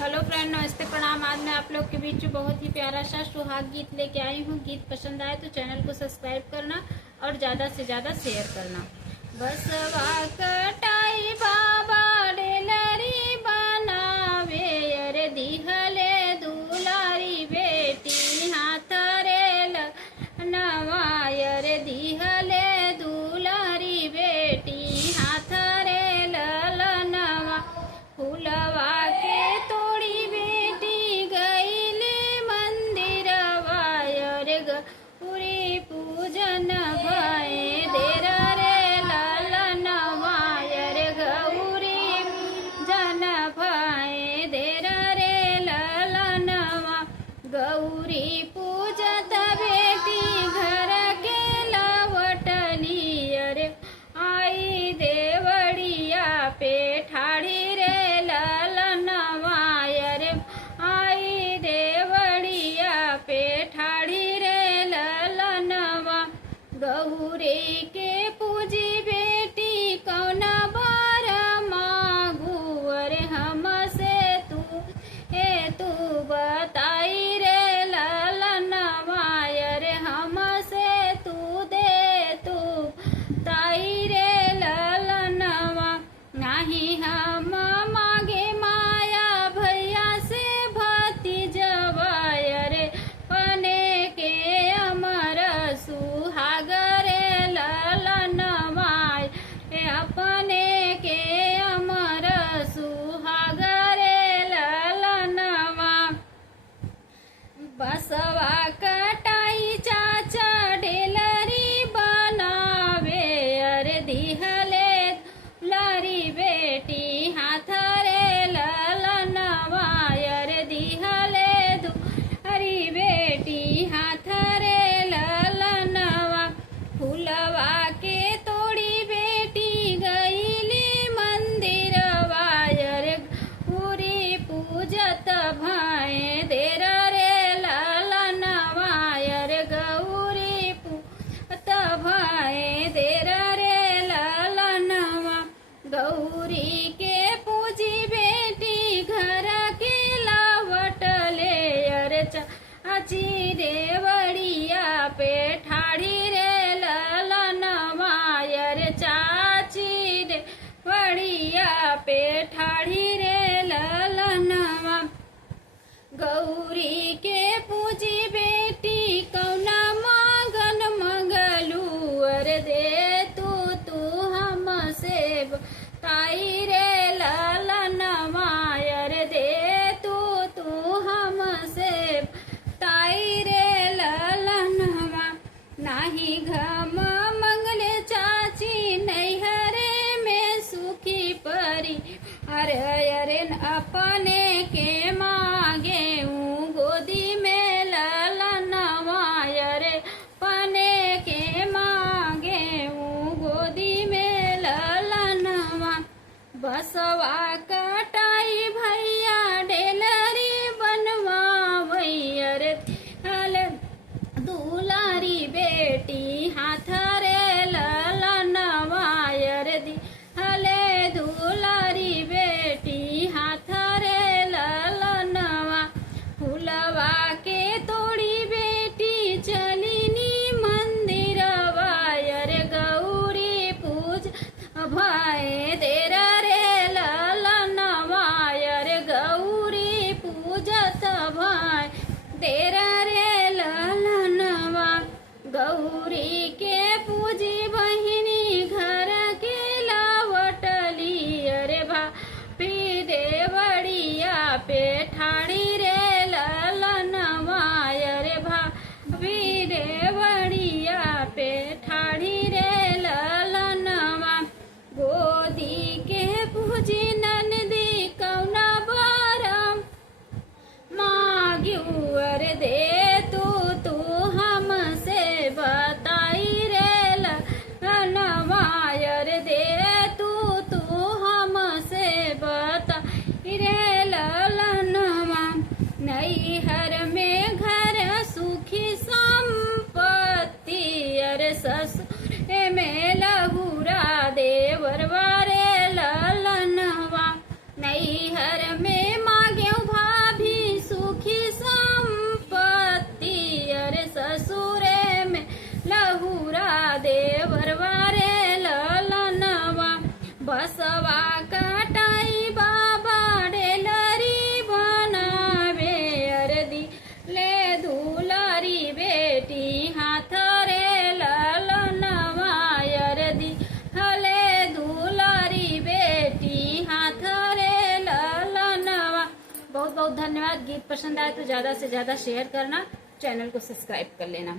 Hello friend, नमस्ते, प्रणाम। आज मैं आप लोग के बीच बहुत ही प्यारा सा सुहाग गीत लेके आई हूँ। गीत पसंद आए तो चैनल को सब्सक्राइब करना और ज़्यादा से ज़्यादा शेयर करना। बसवा कटाई बाबा डेलरी बनावे, अरे दिहले दुलारी बेटी हाथ रेल नवाय, अरे दिहले दुलारी बेटी हाथ रेल नवा। फूलवा के तोड़ी बेटी गईले मंदिर वायर, गौरी पूजन भये देर रे ललन वायर, गौरी जन भये देर रे ललनवा। गौरी पूजत बेटी घर के लवटली, अरे आई देवड़िया पे ठाड़ी रे ललनवा, अरे आई देवड़िया पे ठाड़ी रे ललनवा। गौरी के पूजी बेटी कौना बार मांगू, अरे हमसे तू बताई रे ललनवा, अरे हमसे तू दे तू ताई रे ललनवा। नाही हम मांगे माया भैया से भतीजवा, अरे पने के अमर सुहाग रे ललनवा, अपने के अमर सुहाग रे ललनवा। बसवा कटाई चाचा डेलरी बनावे, अरे दिहले दुलारी बेटी हाथ रे ललनवा, अरे दिहले दुलारी बेटी हाथ रे ललनवा। फूलवा के तोड़ी बेटी गईली मंदिर वायर, पूरी पूजत भये देर रे ललनवा, अरे गौरी पूजत भये देर रे ललनवा। गौरी के पूजी बेटी घर के लावटले, अरे चाची देवड़िया पे ठाड़ी रे ललनवा, अरे चाची देवड़िया पे ठाड़ी रे ललनवा। गौरी के पूजी बेटी कौना मांगन मंगलू, अरे दे तू हमसे ताई रे ललनवा, अरे दे तू हमसे ताई रे ललनवा। नाही घम मंगले चाची नैहरे में सुखी परी, अरे अरे अपने के मांगे गोदी में ललनवा, अरे अपने के मांगे गोदी में ललनवा। बसवा कटाई भैया डेलरी बनवावई, अरे दुलारी बेटी हाथ रे ललनवा, अरे दिहले दुलारी बेटी हाथ रे ललनवा। फूलवा के तोड़ी बेटी चलिनी मंदिर वायर, गौरी पूज भये देर रे ललनवा, अरे गौरी पूजत भय देर रे ललनवा। गौरी के पूजी बहिनी घर के लावटली, अरे भाभी देवड़िया पे ठाड़ी रे ललनवा, अरे भाभी देवड़िया पे ठाड़ी रे ललनवा। गोदी के पूजी ननदी कौना बारम मांग्यू, अरे दे तू हमसे बताई रे ललनवा, अरे दे तू हमसे बताई रे ललनवा। नैहर में घर सुखी संपत्ति, अरे ससुर में लहुरा देवर वारे ललनवा। नैहर में मांगे बसवा कटाई बाबा डेलरी बनावे अरदी ले दुलारी बेटी हाथ रे ललनवा अरदी हले दुलारी बेटी हाथ रे ललनवा। बहुत बहुत धन्यवाद। गीत पसंद आए तो ज़्यादा से ज़्यादा शेयर करना, चैनल को सब्सक्राइब कर लेना।